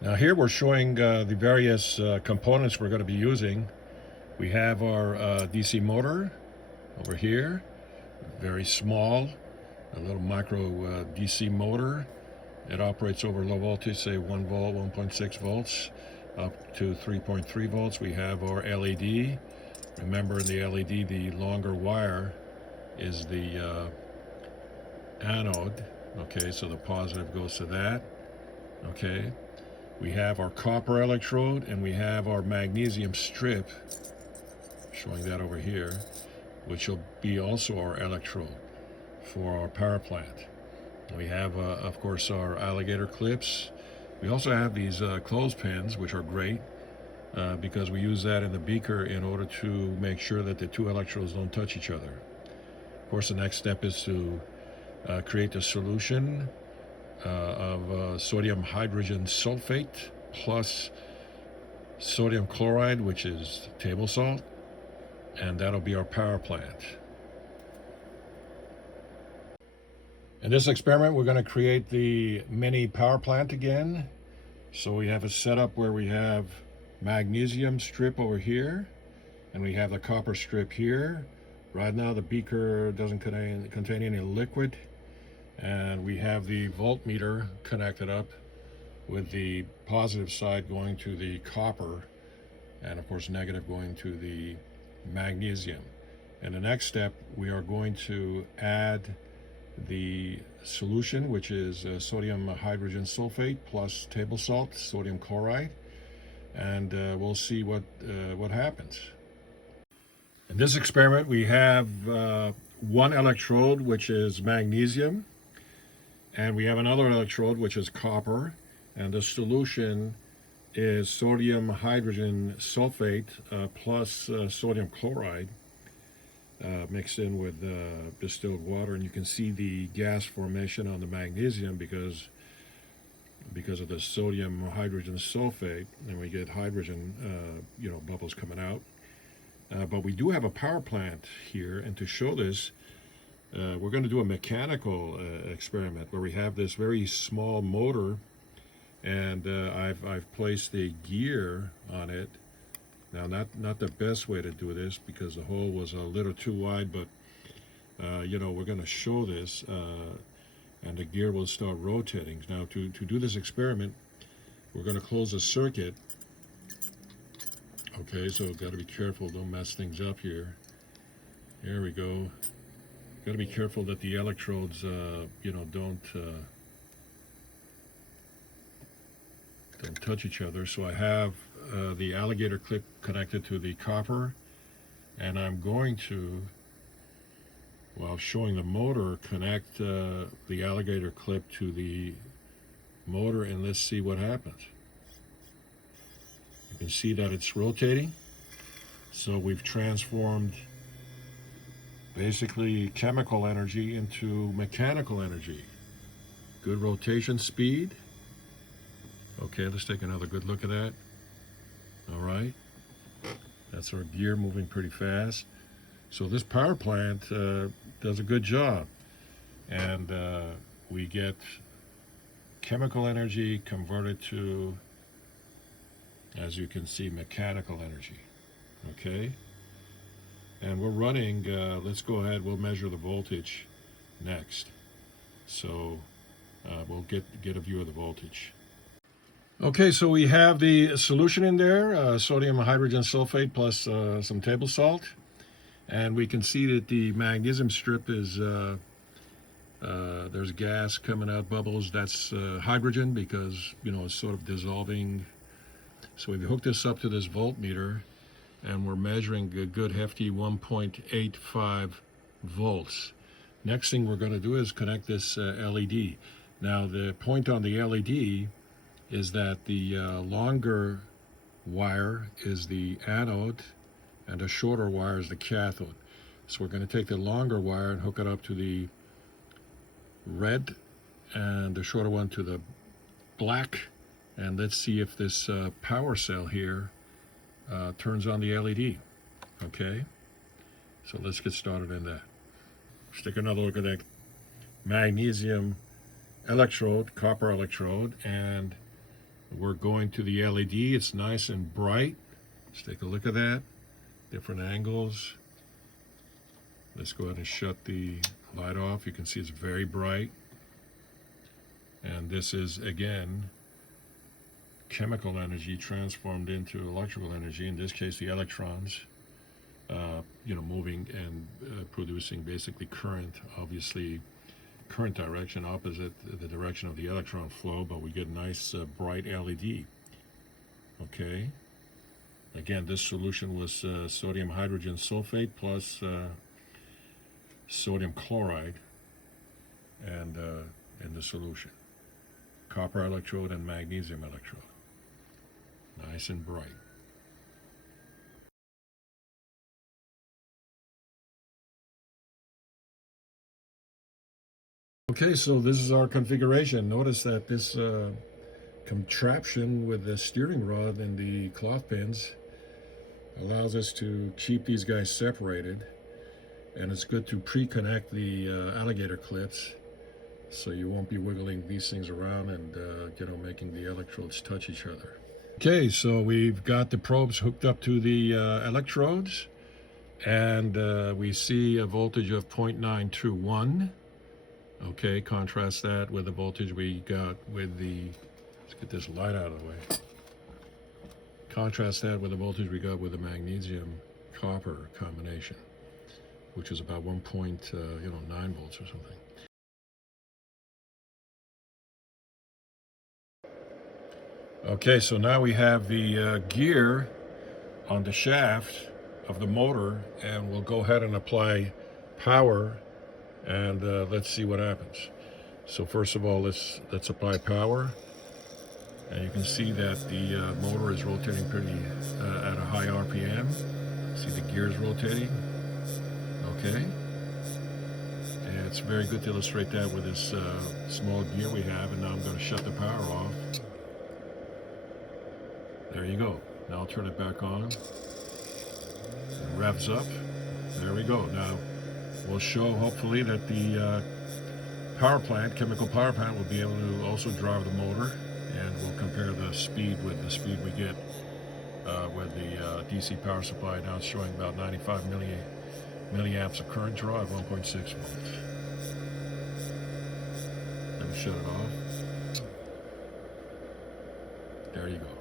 Now here we're showing the various components we're going to be using. We have our DC motor over here, very small, a little micro DC motor. It operates over low voltage, say 1 volt, 1.6 volts, up to 3.3 volts. We have our LED. Remember, in the LED, the longer wire is the anode. Okay, so the positive goes to that. Okay. We have our copper electrode and we have our magnesium strip, showing that over here, which will be also our electrode for our power plant. We have, of course, our alligator clips. We also have these clothespins, which are great because we use that in the beaker in order to make sure that the two electrodes don't touch each other. Of course, the next step is to create the solution of sodium hydrogen sulfate plus sodium chloride, which is table salt, and that'll be our power plant. In this experiment, we're going to create the mini power plant again. So we have a setup where we have magnesium strip over here, and we have the copper strip here. Right now the beaker doesn't contain any liquid, and we have the voltmeter connected up with the positive side going to the copper, and of course negative going to the magnesium. And the next step, we are going to add the solution, which is sodium hydrogen sulfate plus table salt, sodium chloride, and we'll see what happens. In this experiment, we have one electrode, which is magnesium, and we have another electrode, which is copper, and the solution is sodium hydrogen sulfate plus sodium chloride mixed in with distilled water. And you can see the gas formation on the magnesium because of the sodium hydrogen sulfate, and we get hydrogen bubbles coming out. But we do have a power plant here, and to show this, we're going to do a mechanical experiment where we have this very small motor, and I've placed a gear on it. Now, not the best way to do this because the hole was a little too wide, but we're going to show this, and the gear will start rotating. Now, to do this experiment, we're going to close the circuit. Okay, so got to be careful, don't mess things up here. Here we go. Got to be careful that the electrodes, don't touch each other. So I have the alligator clip connected to the copper, and I'm going to, while showing the motor, connect the alligator clip to the motor, and let's see what happens. You can see that it's rotating. So we've transformed basically chemical energy into mechanical energy. Good rotation speed. Okay, let's take another good look at that. All right, that's our gear moving pretty fast. So this power plant does a good job, and we get chemical energy converted to, as you can see, mechanical energy. Okay, and we're running, let's go ahead, we'll measure the voltage next. So we'll get a view of the voltage. Okay, so we have the solution in there, sodium hydrogen sulfate plus some table salt, and we can see that the magnesium strip is, there's gas coming out, bubbles. That's hydrogen because, it's sort of dissolving. So we've hooked this up to this voltmeter, and we're measuring a good hefty 1.85 volts. Next thing we're going to do is connect this LED. Now, the point on the LED is that the longer wire is the anode and the shorter wire is the cathode. So we're going to take the longer wire and hook it up to the red and the shorter one to the black, and let's see if this power cell here turns on the LED. Okay, so let's get started in that. Let's take another look at that magnesium electrode, copper electrode, and We're going to the LED. It's nice and bright. Let's take a look at that. Different angles. Let's go ahead and shut the light off. You can see it's very bright. And this is, again, chemical energy transformed into electrical energy. In this case, the electrons, moving and producing basically current. Obviously, current direction opposite the direction of the electron flow, but we get nice bright LED. Okay. Again, this solution was sodium hydrogen sulfate plus sodium chloride, and in the solution, copper electrode and magnesium electrode. Nice and bright. Okay, so this is our configuration. Notice that this contraption with the steering rod and the cloth pins allows us to keep these guys separated, and it's good to pre-connect the alligator clips so you won't be wiggling these things around and making the electrodes touch each other. Okay, so we've got the probes hooked up to the electrodes, and we see a voltage of 0.921. Okay, contrast that with the voltage we got with the, let's get this light out of the way. Contrast that with the voltage we got with the magnesium copper combination, which is about 1.9 volts or something. Okay, so now we have the gear on the shaft of the motor, and we'll go ahead and apply power, and let's see what happens. So first of all, let's apply power, and you can see that the motor is rotating pretty at a high RPM. See the gears rotating. Okay, and it's very good to illustrate that with this small gear we have. And now I'm going to shut the power off. There you go. Now I'll turn it back on. It revs up. There we go. Now we'll show hopefully that the power plant, chemical power plant, will be able to also drive the motor, and we'll compare the speed with the speed we get with the DC power supply. Now it's showing about 95 milliamps of current draw at 1.6 volts. Let me shut it off. There you go.